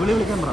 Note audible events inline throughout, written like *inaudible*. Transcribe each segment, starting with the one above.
വിളി വിളിക്കാൻ പറ.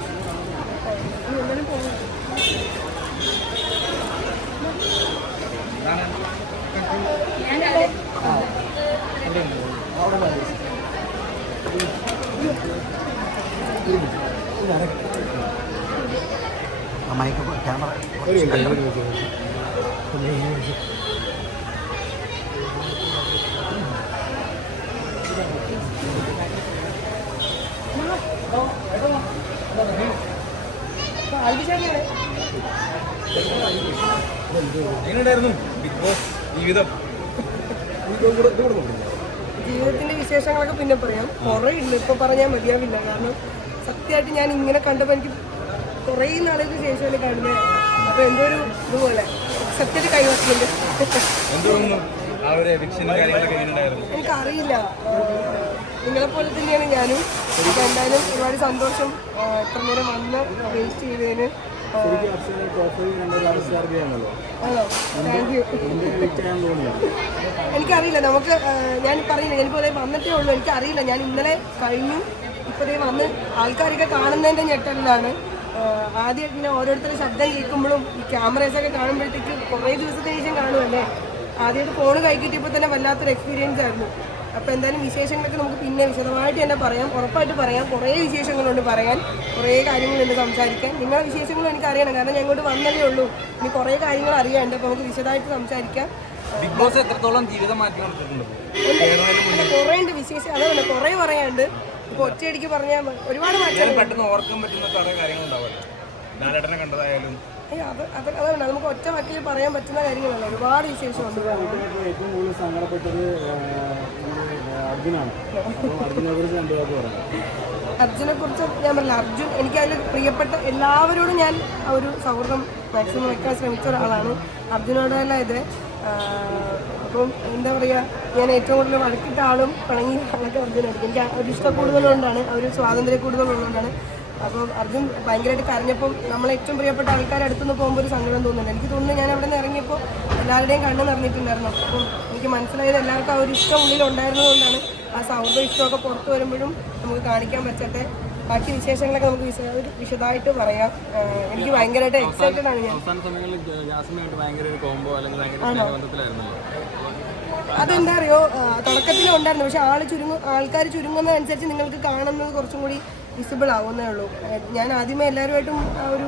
ക്യാമറ എങ്ങനെയുണ്ടായിരുന്നു? ബിഗ് ബോസ് ജീവിതം. ജീവിതത്തിന്റെ വിശേഷങ്ങളൊക്കെ പിന്നെ പറയാം. കുറേ ഇല്ല. ഇപ്പൊ പറഞ്ഞാൽ മതിയാവില്ല. കാരണം സത്യമായിട്ട് ഞാൻ ഇങ്ങനെ കണ്ടപ്പോൾ എനിക്ക് കുറേ നാളുകൾക്ക് ശേഷമല്ലേ കാണുന്നത്. അപ്പോൾ എന്തോ ഒരു ഇതുപോലെ സത്യത്തിൽ കൈവക്കുന്നുണ്ട് എനിക്കറിയില്ല. നിങ്ങളെ പോലെ തന്നെയാണ് ഞാനും. എന്തായാലും ഒരുപാട് സന്തോഷം. എത്ര ഇത്ര നേരം വന്ന് വേസ്റ്റ് ചെയ്തതിന്. എനിക്കറിയില്ല. നമുക്ക് ഞാൻ പറയില്ല ഞാനിപ്പോൾ വന്നിട്ടേ ഉള്ളൂ. എനിക്കറിയില്ല. ഞാൻ ഇന്നലെ കഴിഞ്ഞു. ഇപ്പോഴേ ദേ വന്ന് ആൾക്കാരൊക്കെ കാണുന്നതിന്റെ ഞെട്ടലിലാണ്. ആദ്യം ഇങ്ങനെ ഓരോരുത്തരുടെ ശബ്ദം കേൾക്കുമ്പോഴും ഈ ക്യാമറേസൊക്കെ കാണുമ്പോഴത്തേക്ക് കുറേ ദിവസത്തിന് ശേഷം കാണുമല്ലേ ആദ്യമായിട്ട് ഫോൺ കൈ കിട്ടിയപ്പോൾ തന്നെ വല്ലാത്തൊരു എക്സ്പീരിയൻസ് ആയിരുന്നു. അപ്പോൾ എന്തായാലും വിശേഷങ്ങളൊക്കെ നമുക്ക് പിന്നെ വിശദമായിട്ട് തന്നെ പറയാം. ഉറപ്പായിട്ട് പറയാം. കുറേ വിശേഷങ്ങളുണ്ട് പറയാൻ. കുറേ കാര്യങ്ങളുണ്ട് സംസാരിക്കാൻ. നിങ്ങളുടെ വിശേഷങ്ങളും എനിക്ക് അറിയണം. കാരണം ഞാൻ ഇങ്ങോട്ട് വന്നതേ ഉള്ളൂ. ഇനി കുറേ കാര്യങ്ങൾ അറിയാണ്ട് അപ്പോൾ നമുക്ക് വിശദമായിട്ട് സംസാരിക്കാം. ബിഗ് ബോസ് എത്രത്തോളം ജീവിതം മാറ്റി കൊടുത്തിട്ടുണ്ട് കുറേ ഉണ്ട് വിശേഷം. അതല്ല കുറേ പറയാനുണ്ട്. ഇപ്പോൾ ഒറ്റയടിക്ക് പറഞ്ഞാൽ ഒരുപാട് മാറ്റം പെട്ടെന്ന് ഓർക്കാൻ പറ്റുന്ന കുറെ കാര്യങ്ങളുണ്ടാവുമല്ലോ. ലാലേട്ടനെ കണ്ടതായാലും. അത് അത് അതാണ് നമുക്ക് ഒറ്റ വാക്കിൽ പറയാൻ പറ്റുന്ന കാര്യങ്ങളല്ല. ഒരുപാട് വിശേഷമുണ്ട് ഏറ്റവും കൂടുതൽ സങ്കടപ്പെട്ടത് അർജുനാണ്. അർജുനെ കുറിച്ച് രണ്ടു വാക്ക് പറയാം. അർജുനെ കുറിച്ച് ഞാൻ പറഞ്ഞില്ല അർജുൻ എനിക്ക് അതിൽ പ്രിയപ്പെട്ട എല്ലാവരോടും ഞാൻ ഒരു സൗഹൃദം മാക്സിമം വെക്കാൻ ശ്രമിച്ച ഒരാളാണ്. അർജുനോടല്ല ഇത് അപ്പം എന്താ പറയുക ഞാൻ ഏറ്റവും കൂടുതൽ വഴക്കിട്ട ആളും പിണങ്ങി ആളൊക്കെ അർജുനായിരിക്കും എനിക്ക് ഒരു ഇഷ്ടം കൂടുതലുകൊണ്ടാണ് ഒരു സ്വാതന്ത്ര്യം കൂടുതലുള്ളതുകൊണ്ടാണ്. അപ്പം അർജുൻ ഭയങ്കരമായിട്ട് കരഞ്ഞപ്പം നമ്മളെ ഏറ്റവും പ്രിയപ്പെട്ട ആൾക്കാരെ അടുത്തുനിന്ന് പോകുമ്പോൾ ഒരു സങ്കടം തോന്നുന്നുണ്ട്. എനിക്ക് തോന്നുന്നു ഞാൻ അവിടെ നിന്ന് ഇറങ്ങിയപ്പോൾ എല്ലാവരുടെയും കണ്ണ് നിറഞ്ഞിട്ടുണ്ടായിരുന്നു. അപ്പം എനിക്ക് മനസ്സിലായത് എല്ലാവർക്കും ആ ഒരു ഇഷ്ടം ഉള്ളിൽ ഉണ്ടായിരുന്നതുകൊണ്ടാണ് ആ സൗഹൃദ ഇഷ്ടമൊക്കെ പുറത്ത് വരുമ്പോഴും നമുക്ക് കാണിക്കാൻ പറ്റത്തെ ബാക്കി വിശേഷങ്ങളൊക്കെ നമുക്ക് വിശദമായിട്ട് പറയാം. എനിക്ക് ഭയങ്കരമായിട്ട് എക്സൈറ്റഡ് ആണ് ഞാൻ. അതെന്താ അറിയോ? തുടക്കത്തിൽ ഉണ്ടായിരുന്നു. പക്ഷെ ആൾ ചുരുങ്ങും ആൾക്കാർ ചുരുങ്ങുന്നതനുസരിച്ച് നിങ്ങൾക്ക് കാണുന്നത് കുറച്ചും കൂടി വിസിബിൾ ആവുന്നേ ഉള്ളൂ. ഞാൻ ആദ്യമേ എല്ലാവരുമായിട്ടും ആ ഒരു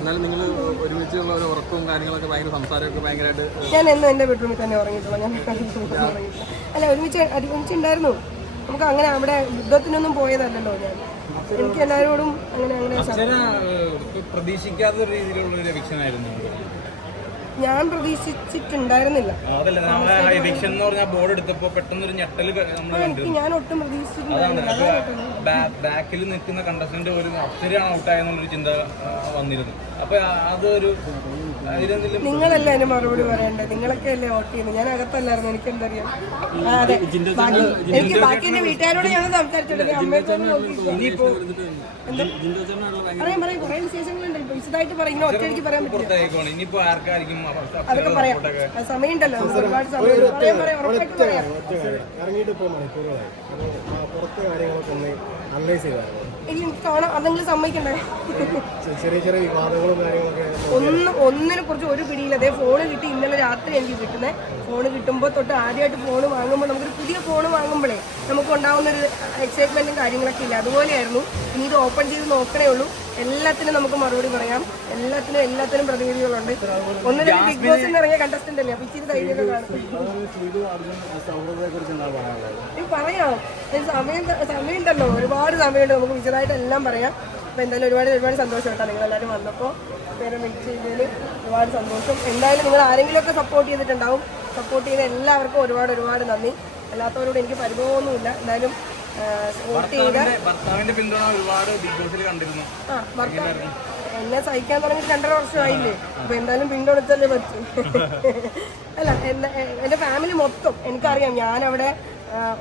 എന്നാലും നിങ്ങൾ ഒരുമിച്ചുള്ള ഒരു ഉറക്കവും കാര്യങ്ങളൊക്കെ ഭയങ്കര സംസാരമൊക്കെ ഭയങ്കരമായിട്ട് ഞാൻ എന്നും എന്റെ ബെഡ്റൂമിൽ തന്നെ ഉറങ്ങിയിട്ടുള്ളൂ. ഞാൻ അല്ല ഒരുമിച്ച് ഒരുമിച്ചുണ്ടായിരുന്നു. നമുക്ക് അങ്ങനെ അവിടെ യുദ്ധത്തിനൊന്നും പോയതല്ലല്ലോ ഞാൻ. എനിക്ക് എല്ലാവരോടും അങ്ങനെ അങ്ങനെ പ്രതീക്ഷിക്കാത്ത രീതിയിലുള്ള ഒരു എവിക്ഷൻ ആയിരുന്നു ഞാൻ പ്രതീക്ഷിച്ചിട്ടുണ്ടായിരുന്നില്ല. അതല്ല നമ്മളെ എവിക്ഷൻ എന്ന് പറഞ്ഞാൽ ബോർഡ് എടുത്തപ്പോൾ പെട്ടെന്ന് ഒരു ഞെട്ടൽ നമ്മൾ കണ്ടു. എനിക്ക് ഞാൻ ഒട്ടും ബാക്കിൽ നിൽക്കുന്ന കണ്ടസ്റ്റന്റ് ഒരു അക്ഷരാണ് ഔട്ടായെന്നുള്ളൊരു ചിന്ത ആ, വന്നിരുന്നു. അപ്പൊ ആ- അതൊരു നിങ്ങളല്ല എന്നെ മറുപടി പറയണ്ടേ നിങ്ങളൊക്കെ അല്ലേ വോട്ട് ചെയ്യുന്നത്? ഞാൻ അകത്തല്ലായിരുന്നു എനിക്ക് എന്തറിയാം അതെ. എനിക്ക് ബാക്കി എന്റെ വീട്ടുകാരോട് ഞാൻ സംസാരിച്ചിട്ടുണ്ട് അമ്മയെ തന്നെ ഇനിയിപ്പോ പറയാം. കുറെ വിശേഷങ്ങളുണ്ട്. വിശദമായിട്ട് പറയുന്ന ഒറ്റയടിക്ക് പറയാൻ പറ്റില്ല. അതൊക്കെ പറയാം. സമയമുണ്ടല്ലോ. ഒരുപാട് സമയം പറയാം പറയാം ഉറപ്പായിട്ട് പറയാം. ഇറങ്ങിയിട്ട് ഇപ്പോൾ മണിക്കൂറുകളായി. പുറത്തെ കാര്യങ്ങളൊക്കെ ഒന്ന് അനലൈസ് ചെയ്തായിരുന്നു? എനിക്ക് കാണാം. അതെങ്കിലും സമ്മതിക്കണ്ടേ? ചെറിയ ചെറിയ വിവാദങ്ങളും കാര്യങ്ങളൊക്കെ ഒന്ന് ഒന്നിനെ കുറിച്ച് ഒരു പിടിയില്ല. അതേ ഫോണ് കിട്ടി. ഇന്നലെ രാത്രി എനിക്ക് കിട്ടുന്നത് ഫോൺ കിട്ടുമ്പോൾ തൊട്ട് ആദ്യമായിട്ട് ഫോൺ വാങ്ങുമ്പോൾ നമുക്കൊരു പുതിയ ഫോൺ വാങ്ങുമ്പോഴേ നമുക്ക് ഉണ്ടാവുന്ന ഒരു എക്സൈറ്റ്മെന്റും കാര്യങ്ങളൊക്കെ ഇല്ല. അതുപോലെയായിരുന്നു. ഇനി ഇത് ഓപ്പൺ ചെയ്ത് നോക്കണേ ഉള്ളൂ. എല്ലാത്തിനും നമുക്ക് മറുപടി പറയാം എല്ലാത്തിനും എല്ലാത്തിനും പ്രതിനിധികളുണ്ട് ഒന്ന് രണ്ട് ബിഗ് ബോസിൽ ഇറങ്ങിയ കണ്ടസ്റ്റന്റ് അല്ലേ അപ്പൊ ഇച്ചിരി ധൈര്യം പറയാം സമയം സമയമുണ്ടല്ലോ ഒരുപാട് സമയമുണ്ട് നമുക്ക് വിശദമായിട്ട് എല്ലാം പറയാം അപ്പോൾ എന്തായാലും ഒരുപാട് ഒരുപാട് സന്തോഷം കേട്ടോ നിങ്ങളെല്ലാവരും വന്നപ്പോൾ പേരെ മീറ്റ് ചെയ്തതിൽ ഒരുപാട് സന്തോഷം എന്തായാലും നിങ്ങൾ ആരെങ്കിലുമൊക്കെ സപ്പോർട്ട് ചെയ്തിട്ടുണ്ടാവും സപ്പോർട്ട് ചെയ്യുന്ന എല്ലാവർക്കും ഒരുപാട് ഒരുപാട് നന്ദി അല്ലാത്തവരോട് എനിക്ക് പരിഭവമൊന്നുമില്ല എന്തായാലും ഭർത്താവിന്റെ പിന്തുണ ഒരുപാട് ബിഗ് ബോസിൽ കണ്ടിരുന്നു. എന്നെ സഹിക്കാൻ തുടങ്ങി രണ്ടര വർഷമായില്ലേ. അപ്പൊ എന്തായാലും പിന്തുണച്ചല്ലേ പറ്റും. *laughs* അല്ല എന്റെ എന്റെ ഫാമിലി മൊത്തം എനിക്കറിയാം. ഞാൻ അവിടെ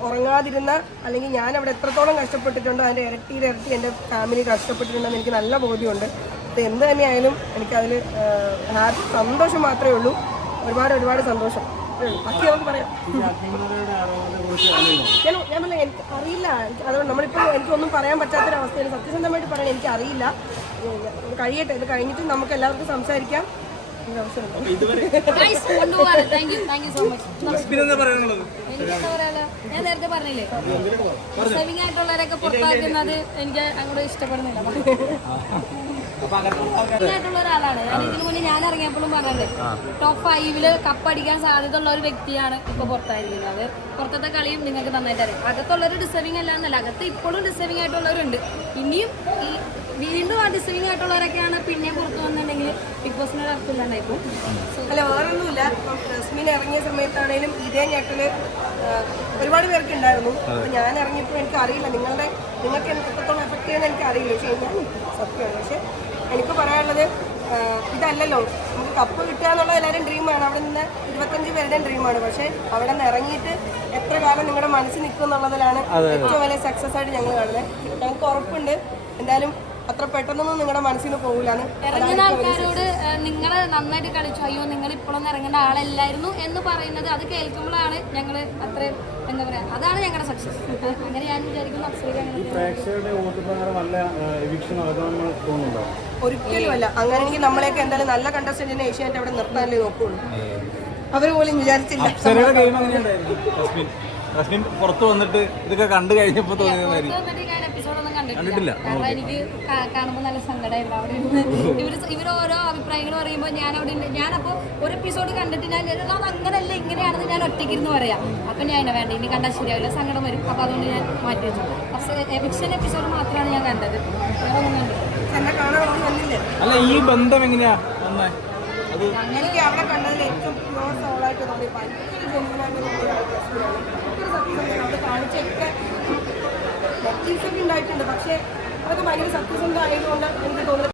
ഉറങ്ങാതിരുന്ന അല്ലെങ്കിൽ ഞാൻ അവിടെ എത്രത്തോളം കഷ്ടപ്പെട്ടിട്ടുണ്ടോ അതിന്റെ ഇരട്ടി ഇരട്ടി എന്റെ ഫാമിലി കഷ്ടപ്പെട്ടിട്ടുണ്ടെന്ന് എനിക്ക് നല്ല ബോധ്യമുണ്ട്. അപ്പൊ എന്ത് തന്നെയായാലും എനിക്കതിൽ ഹാപ്പി സന്തോഷം മാത്രമേ ഉള്ളൂ. ഒരുപാട് ഒരുപാട് സന്തോഷം. ബാക്കി നമുക്ക് പറയാം. ഞാൻ ഞാൻ പറഞ്ഞ എനിക്ക് അറിയില്ല. എനിക്ക് അതുകൊണ്ട് നമ്മളിപ്പോൾ എനിക്കൊന്നും പറയാൻ പറ്റാത്തൊരവസ്ഥയിൽ സത്യസന്ധമായിട്ട് പറയാൻ എനിക്ക് അറിയില്ല കഴിയട്ടെ ഇത് കഴിഞ്ഞിട്ട് നമുക്ക് എല്ലാവർക്കും സംസാരിക്കാം? *laughs* ഞാൻ നേരത്തെ പറഞ്ഞില്ലേ? സേവിങ് ആയിട്ടുള്ളവരൊക്കെ പുറത്താക്കുന്നത് എനിക്ക് അങ്ങോട്ട് ഇഷ്ടപ്പെടുന്നില്ല. ആയിട്ടുള്ള ഒരാളാണ്. ഞാൻ ഇതിനു മുന്നേ ഞാൻ ഇറങ്ങിയപ്പോഴും പറഞ്ഞത് ടോപ്പ് ഫൈവിൽ കപ്പടിക്കാൻ സാധ്യത ഉള്ള ഒരു വ്യക്തിയാണ് ഇപ്പൊ പുറത്തായിരിക്കുന്നത്. പുറത്തത്തെ കളിയും നിങ്ങൾക്ക് നന്നായിട്ട് അറിയാം. അകത്തുള്ളൊരു ഡിസേർവിംഗ് അല്ല എന്നല്ല അകത്ത് ഇപ്പോഴും ഡിസേർവിംഗ് ആയിട്ടുള്ളവരുണ്ട്. ഇനിയും ഈ വീണ്ടും ആ ഡിസേർവിംഗ് ആയിട്ടുള്ളവരൊക്കെയാണ് പിന്നെ പുറത്തു വന്നിട്ടുണ്ടെങ്കിൽ ബിഗ് ബോസിന് ഒരു അർത്ഥമില്ലാണ്ടായി പോകും. അല്ല വേറൊന്നുമില്ല. ഇപ്പം റസ്മിൻ ഇറങ്ങിയ സമയത്താണേലും ഇതേ ഞെട്ടൽ ഒരുപാട് പേർക്ക് ഉണ്ടായിരുന്നു. അപ്പൊ ഞാൻ ഇറങ്ങിയപ്പോൾ എനിക്ക് അറിയില്ല നിങ്ങളുടെ നിങ്ങൾക്ക് എത്രത്തോളം എഫക്ട് ചെയ്യുന്ന എനിക്ക് അറിയില്ല പക്ഷേ ഞാൻ സത്യമാണ്. പക്ഷെ എനിക്ക് പറയാനുള്ളത് ഇതല്ലല്ലോ. നമുക്ക് കപ്പ് കിട്ടുക എന്നുള്ളത് എല്ലാവരും ഡ്രീമാണ് അവിടെ നിന്ന് ഇരുപത്തഞ്ച് പേരുടെയും ഡ്രീമാണ് പക്ഷേ അവിടെ നിന്ന് ഇറങ്ങിയിട്ട് എത്ര കാലം നിങ്ങളുടെ മനസ്സ് നിൽക്കും എന്നുള്ളതിലാണ് ഏറ്റവും വലിയ സക്സസ് ആയിട്ട് ഞങ്ങൾ കാണുന്നത്. ഞങ്ങൾക്ക് ഉറപ്പുണ്ട്. എന്തായാലും അത്ര പെട്ടെന്നൊന്നും നിങ്ങളുടെ മനസ്സിൽ നിന്ന് പോകില്ലാന്ന് ഇറങ്ങുന്ന ആൾക്കാരോട് നിങ്ങൾ നന്നായിട്ട് കളിച്ചു അയ്യോ നിങ്ങൾ ഇപ്പോഴൊന്നും ഇറങ്ങേണ്ട ആളല്ലായിരുന്നു എന്ന് പറയുന്നത് അത് കേൾക്കുമ്പോഴാണ് ഞങ്ങൾ അത്രയും എന്താ പറയാ അതാണ് ഞങ്ങളുടെ സക്സസ് അങ്ങനെ ഞാൻ വിചാരിക്കുന്നു അപ്സരയ്ക്ക് അങ്ങനെ എനിക്ക് നമ്മളെയൊക്കെ എന്തായാലും നല്ല കണ്ടസ്റ്റന്റിനെ ഏഷ്യാനായിട്ട് അവിടെ നിർത്താനല്ലേ നോക്കുള്ളൂ. അവർ പോലും വിചാരിച്ചില്ല. റസ്മിൻ പുറത്ത് വന്നിട്ട് ഇതൊക്കെ കണ്ടു കഴിഞ്ഞപ്പോൾ തോന്നിയതായിരിക്കും കണ്ടിട്ടില്ല. കാരണം എനിക്ക് കാണുമ്പോൾ നല്ല സങ്കടമായിരുന്നു അവിടെ ഇരുന്ന്. ഇവർ ഇവർ ഓരോ അഭിപ്രായങ്ങൾ പറയുമ്പോൾ ഞാൻ അവിടെ ഉണ്ട് ഞാനപ്പോൾ ഒരു എപ്പിസോഡ് കണ്ടിട്ട് ഞാൻ "എടാ, അത് അങ്ങനെയല്ല ഇങ്ങനെയാണെന്ന് ഞാൻ ഒറ്റയ്ക്ക് ഇരുന്ന് പറയാം. അപ്പം ഞാൻ "ഇല്ല, വേണ്ട ഇനി കണ്ടാൽ ശരിയാവില്ല സങ്കടം വരും. അപ്പോൾ അതുകൊണ്ട് ഞാൻ മാറ്റി വെച്ചു. എവിക്ഷൻ എപ്പിസോഡ് മാത്രമാണ് ഞാൻ കണ്ടത്. വേറെ ഒന്നും കണ്ടില്ല എന്നെ കാണാൻ ഒന്നും വന്നില്ലേ? അല്ല ഈ ബന്ധം എങ്ങനെയാ എനിക്ക് അവിടെ കണ്ടതിൽ ഏറ്റവും പ്യുവർ സോളായിട്ട് തോന്നി ഭയങ്കര ജെന്യൂനായിട്ട് അവിടെ കാണിച്ചൊക്കെ ഒക്കെ ഉണ്ടായിട്ടുണ്ട്. പക്ഷേ അതൊക്കെ ഭയങ്കര സത്യസന്ധമായതുകൊണ്ട് എനിക്ക് തോന്നുന്നത്